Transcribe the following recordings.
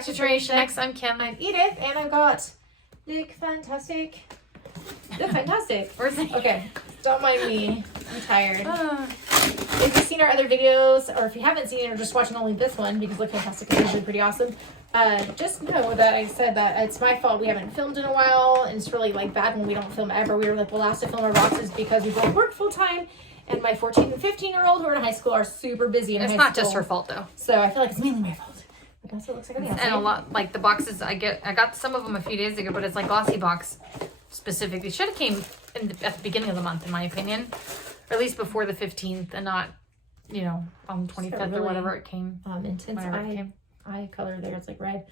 back to Generation X. I'm Kim. I'm Edith, and I've got Lookfantastic. Okay, don't mind me. I'm tired. If you've seen our other videos, or if you haven't seen it, or just watching only this one, because Lookfantastic is usually pretty awesome, just know that I said that it's my fault we haven't filmed in a while, and it's really like bad when we don't film ever. We were like the last to film our boxes because we both work full time, and my 14 and 15-year-old who are in high school are super busy in high school. It's not just her fault though. So I feel like it's mainly my fault. But that's what it looks like on the outside. And a lot, like the boxes I got some of them a few days ago, but it's like glossy box specific. They should have came at the beginning of the month, in my opinion, or at least before the 15th, and not, you know, on 25th really, or whatever it came. Intense eye color there. It's like red.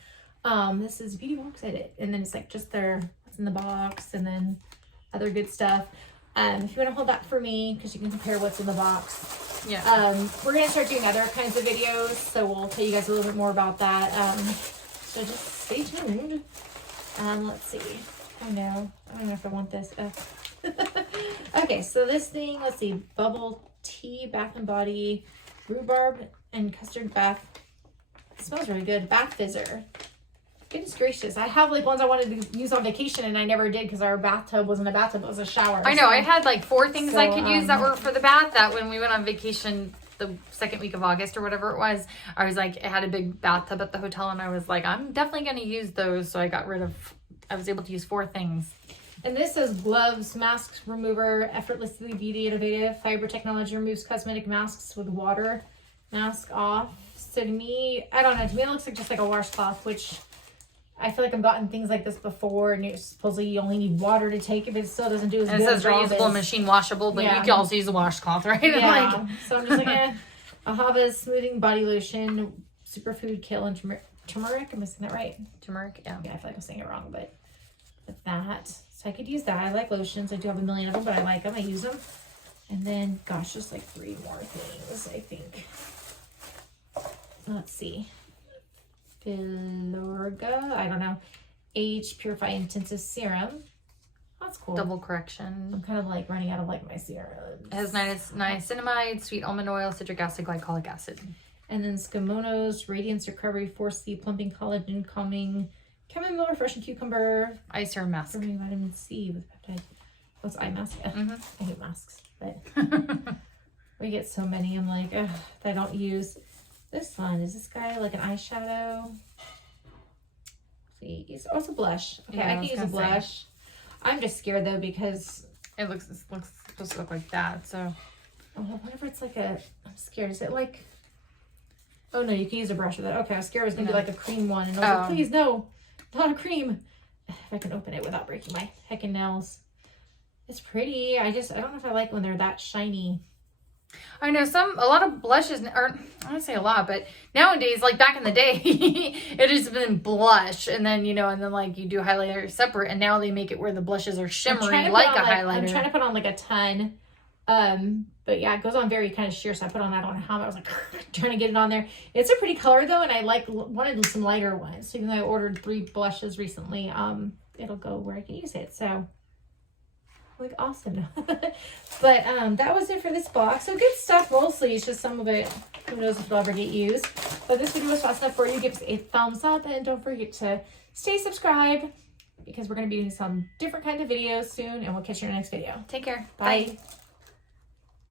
This is Beauty Box Edit, and then it's like just what's in the box, and then other good stuff. If you want to hold that for me, because you can compare what's in the box. Yeah. We're going to start doing other kinds of videos, so we'll tell you guys a little bit more about that. So just stay tuned. Let's see. I don't know if I want this. Okay, so this thing, let's see. Bubble Tea Bath and Body Rhubarb and Custard Bath. It smells really good. Bath Fizzer. Goodness gracious. I have like ones I wanted to use on vacation and I never did because our bathtub wasn't a bathtub, it was a shower. I know, I had like 4 things I could use that were for the bath, that when we went on vacation the second week of August or whatever it was, I was like, I had a big bathtub at the hotel and I was like, I'm definitely going to use those. So I was able to use 4 things. And this says gloves, mask remover, effortlessly beauty innovative, fiber technology removes cosmetic masks with water, mask off. So to me, I don't know, to me it looks like just like a washcloth, which I feel like I've gotten things like this before, and supposedly you only need water to take it, but it still doesn't do as good. And it says reusable, machine washable, but you can also use a washcloth, right? Yeah. So I'm just like, Ahava's smoothing body lotion, superfood kill, and turmeric. Am I saying that right? Turmeric, yeah. Yeah, I feel like I'm saying it wrong, but with that. So I could use that. I like lotions. I do have a million of them, but I like them. I use them. And then, gosh, just like 3 more things, I think. Let's see. Filorga, I don't know. Age Purify Intensive Serum. That's cool. Double correction. I'm kind of like running out of like my serums. It has niacinamide, sweet almond oil, citric acid, glycolic acid. And then Scamono's Radiance Recovery 4C Plumping Collagen Calming Chamomile Refreshing Cucumber. Eye serum mask. Vitamin C with peptide. What's eye mask? Mm-hmm. I hate masks, but we get so many. I'm like, ugh, that I don't use. This one, is this guy like an eyeshadow? See, it's a blush. Okay, yeah, I can use a blush. I'm just scared though because it looks supposed to look like that. So, whatever it's like I'm scared. Is it like? Oh no, you can use a brush with it. Okay, I was scared it was gonna be like a cream one, and I was like, please no, not a cream. If I can open it without breaking my heckin' nails. It's pretty. I don't know if I like when they're that shiny. I know a lot of blushes, or I don't say a lot, but nowadays, like back in the day, it has been blush, and then, you know, and then like you do highlighter separate, and now they make it where the blushes are shimmery like a highlighter. I'm trying to put on like a ton, but yeah, it goes on very kind of sheer, so I put on that on a helmet. I was like trying to get it on there. It's a pretty color though, and I wanted some lighter ones. So even though I ordered 3 blushes recently, it'll go where I can use it. So. Like awesome. But that was it for this box. So good stuff mostly. It's just some of it, who knows if it'll ever get used. But this video was fast enough for you. Give us a thumbs up and don't forget to stay subscribed because we're going to be doing some different kind of videos soon, and we'll catch you in the next video. Take care. Bye.